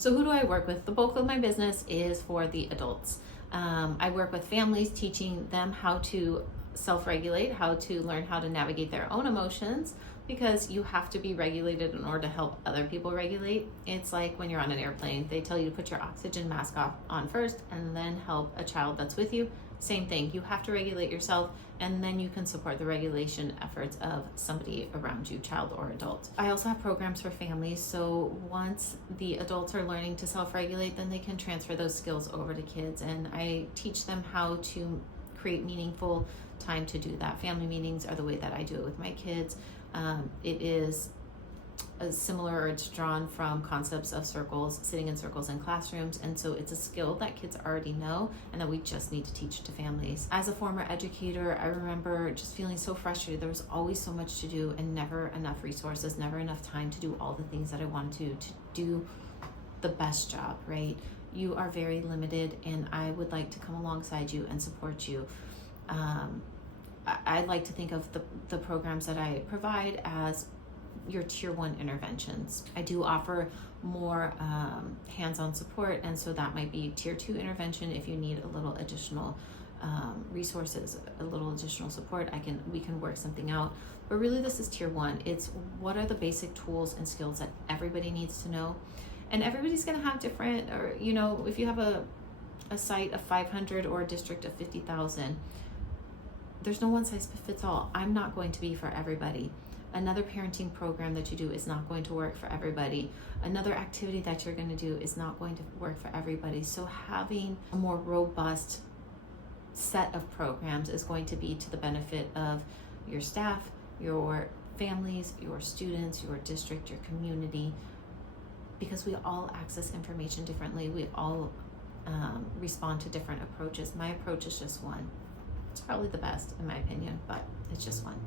So who do I work with? The bulk of my business is for the adults. I work with families, teaching them how to self-regulate, how to learn how to navigate their own emotions, because you have to be regulated in order to help other people regulate. It's like when you're on an airplane, they tell you to put your oxygen mask on first and then help a child that's with you. Same thing, you have to regulate yourself, and then you can support the regulation efforts of somebody around you, child or adult. I also have programs for families, so once the adults are learning to self-regulate, then they can transfer those skills over to kids, and I teach them how to create meaningful time to do that. Family meetings are the way that I do it with my kids. It is similar, or it's drawn from concepts of circles, sitting in circles in classrooms, and so it's a skill that kids already know and that we just need to teach to families. As a former educator, I remember just feeling so frustrated. There was always so much to do and never enough resources, never enough time to do all the things that I wanted to do the best job, right? You are very limited, and I would like to come alongside you and support you. I like to think of the programs that I provide as your tier 1 interventions. I do offer more hands-on support, and so that might be tier 2 intervention if you need a little additional resources, a little additional support. We can work something out. But really, this is tier 1. It's what are the basic tools and skills that everybody needs to know, and everybody's going to have different. Or if you have a site of 500 or a district of 50,000, there's no one size fits all. I'm not going to be for everybody. Another parenting program that you do is not going to work for everybody. Another activity that you're going to do is not going to work for everybody. So having a more robust set of programs is going to be to the benefit of your staff, your families, your students, your district, your community, because we all access information differently. We all respond to different approaches. My approach is just one. It's probably the best in my opinion, but it's just one.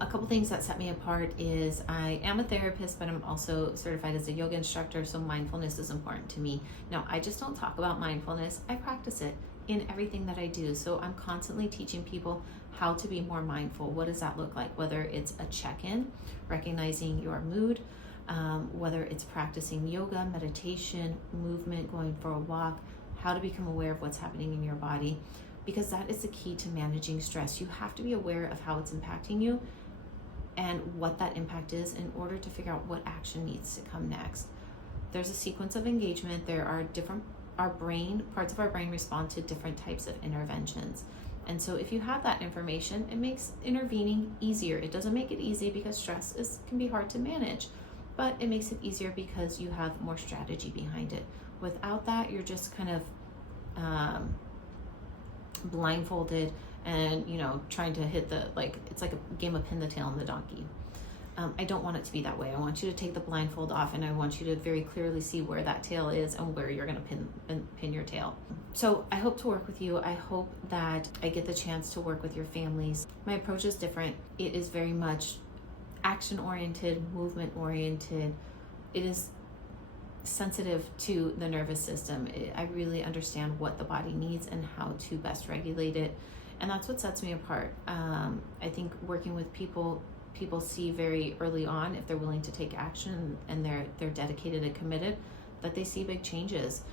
A couple things that set me apart is I am a therapist, but I'm also certified as a yoga instructor, so mindfulness is important to me. Now, I just don't talk about mindfulness, I practice it in everything that I do. So I'm constantly teaching people how to be more mindful. What does that look like? Whether it's a check-in, recognizing your mood, whether it's practicing yoga, meditation, movement, going for a walk, how to become aware of what's happening in your body, because that is the key to managing stress. You have to be aware of how it's impacting you and what that impact is in order to figure out what action needs to come next. There's a sequence of engagement. There are parts of our brain respond to different types of interventions. And so if you have that information, it makes intervening easier. It doesn't make it easy because stress can be hard to manage, but it makes it easier because you have more strategy behind it. Without that, you're just kind of blindfolded and trying to hit it's like a game of pin the tail on the donkey. I don't want it to be that way. I want you to take the blindfold off, and I want you to very clearly see where that tail is and where you're going to pin your tail. So I hope to work with you. I hope that I get the chance to work with your families. My approach is different. It is very much action oriented, movement oriented. It is sensitive to the nervous system. I really understand what the body needs and how to best regulate it, and that's what sets me apart. I think working with people see very early on, if they're willing to take action and they're dedicated and committed, that they see big changes.